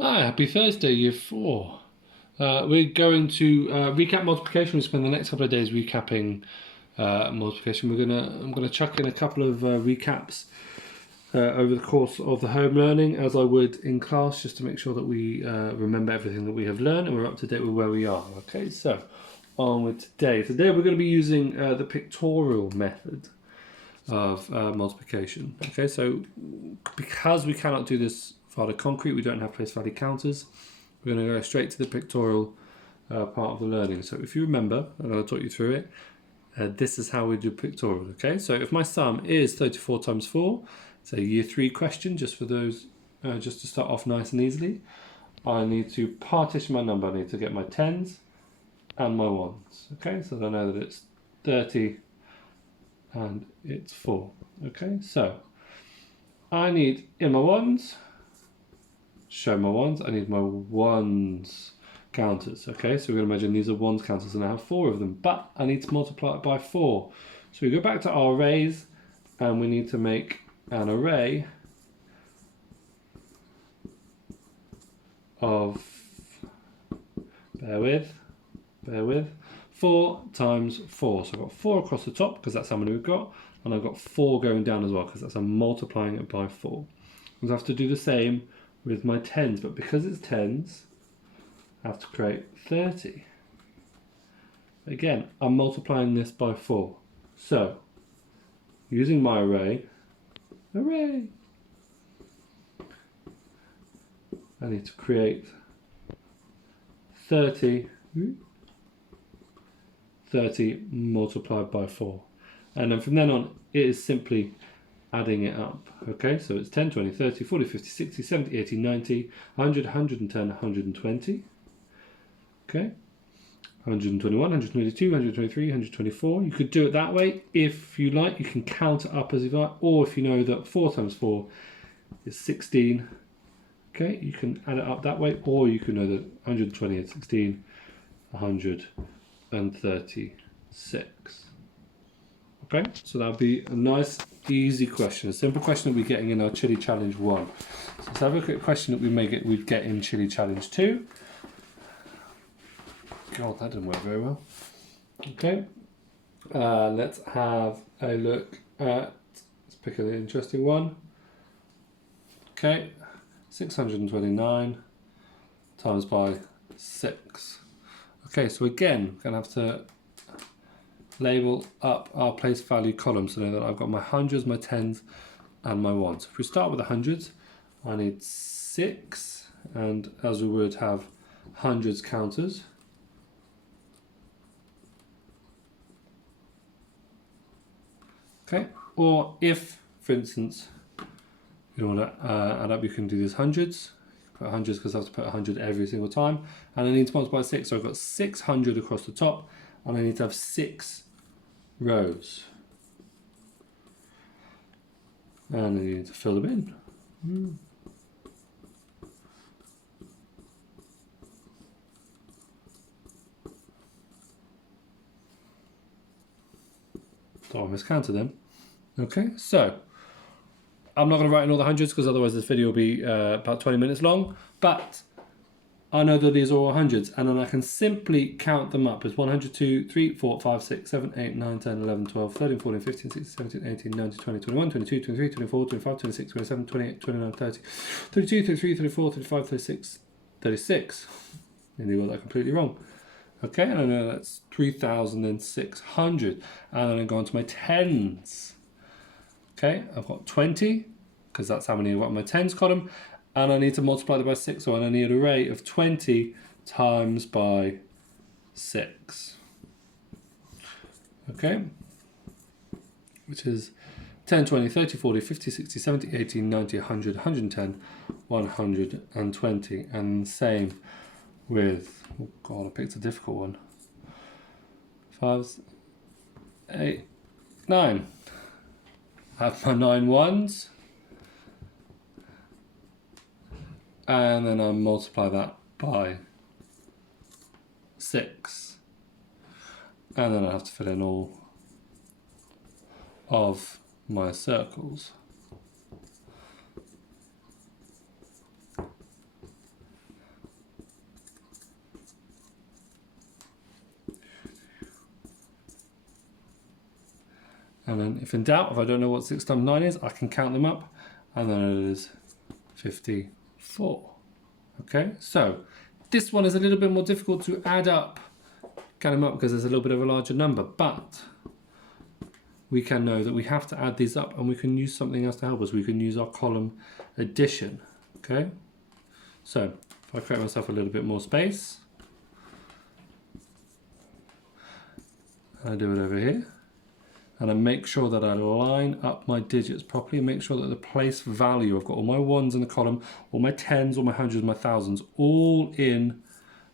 Hi, happy Thursday, year 4. We're going to recap multiplication. We spend the next couple of days recapping multiplication. I'm gonna chuck in a couple of recaps over the course of the home learning, as I would in class, just to make sure that we remember everything that we have learned and we're up to date with where we are. Okay, so on with today. Today we're going to be using the pictorial method of multiplication. Okay, so because we cannot do this via the concrete, we don't have place value counters, we're going to go straight to the pictorial part of the learning. So if you remember, and I'll talk you through it, this is how we do pictorial. Okay, so if my sum is 34 times 4, it's a year 3 question, just for those, just to start off nice and easily. I need to partition my number. I need to get my tens and my ones. Okay, so I know that it's 30 and it's 4. Okay, so I need in my ones, show my ones, I need my ones counters. Okay, so we're going to imagine these are ones counters and I have 4 of them, but I need to multiply it by 4. So we go back to our arrays and we need to make an array of, bear with, 4 times 4. So I've got 4 across the top because that's how many we've got, and I've got 4 going down as well because that's I'm multiplying it by 4. I have to do the same with my tens, but because it's tens, I have to create 30. Again, I'm multiplying this by 4. So, using my array, I need to create 30 multiplied by 4. And then from then on, it is simply adding it up. Okay, so it's 10, 20, 30, 40, 50, 60, 70, 80, 90, 100, 110, 120. Okay, 121, 122, 123, 124. You could do it that way if you like. You can count it up as you like, or if you know that 4 times 4 is 16, okay, you can add it up that way, or you can know that 120 and 16, 136. Okay, so that'll be a nice, easy question, a simple question that we're getting in our Chili Challenge 1. So let's have a look at a question that we'd get in Chili Challenge 2. God, that didn't work very well. Okay, let's have a look at, let's pick an interesting one. Okay, 629 times by 6. Okay, so again, we're going to have to label up our place value column so that I've got my hundreds, my tens, and my ones. If we start with the hundreds, I need 6, and as we would have hundreds counters. Okay, or if, for instance, you want to add up, you can do this hundreds. Put hundreds because I have to put 100 every single time, and I need to multiply 6. So I've got 600 across the top, and I need to have 6 rows, and I need to fill them in. So I miscounted them. Okay, so I'm not going to write in all the hundreds because otherwise this video will be about 20 minutes long, but I know that these are all hundreds, and then I can simply count them up as 1, 2, 3, 4, 5, 6, 7, 8, 9, 10, 11, 12, 13, 14, 15, 16, 17, 18, 19, 20, 21, 22, 23, 24, 25, 26, 27, 28, 29, 30, 32, 33, 34, 35, 36, 36. Nearly got that completely wrong. Okay, and I know that's 3,600. And then I go on to my tens. Okay, I've got 20, because that's how many I've got in my tens column. And I need to multiply that by 6, so I need an array of 20 times by 6. Okay, which is 10, 20, 30, 40, 50, 60, 70, 80, 90, 100, 110, 120. And same with, oh God, I picked a difficult one. 5, 8, 9. I have my 9 ones. And then I multiply that by 6. And then I have to fill in all of my circles. And then if in doubt, if I don't know what 6 times 9 is, I can count them up, and then it is 54. Okay, so this one is a little bit more difficult to add up, count them up, because there's a little bit of a larger number, but we can know that we have to add these up, and we can use something else to help us. We can use our column addition. Okay, so if I create myself a little bit more space, I do it over here, and I make sure that I line up my digits properly, make sure that the place value, I've got all my ones in the column, all my tens, all my hundreds, my thousands, all in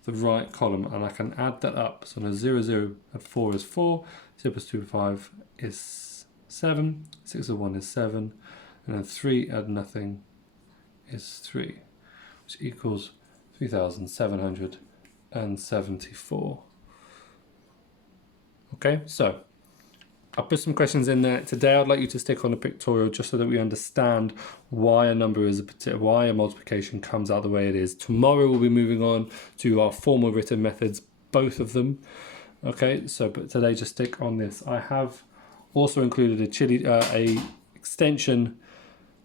the right column, and I can add that up. So now 0, 0 at 4 is 4, 0 plus 2 5 is 7, 6 at 1 is 7, and then 3 at nothing is 3, which equals 3,774. Okay, so I'll put some questions in there. Today I'd like you to stick on a pictorial just so that we understand why a number is why a multiplication comes out the way it is. Tomorrow we'll be moving on to our formal written methods, both of them. Okay, so but today just stick on this. I have also included a extension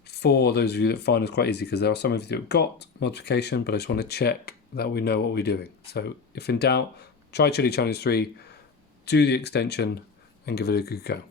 for those of you that find this quite easy, because there are some of you that have got multiplication, but I just want to check that we know what we're doing. So if in doubt, try Chili Challenge 3, do the extension, and give it a good go.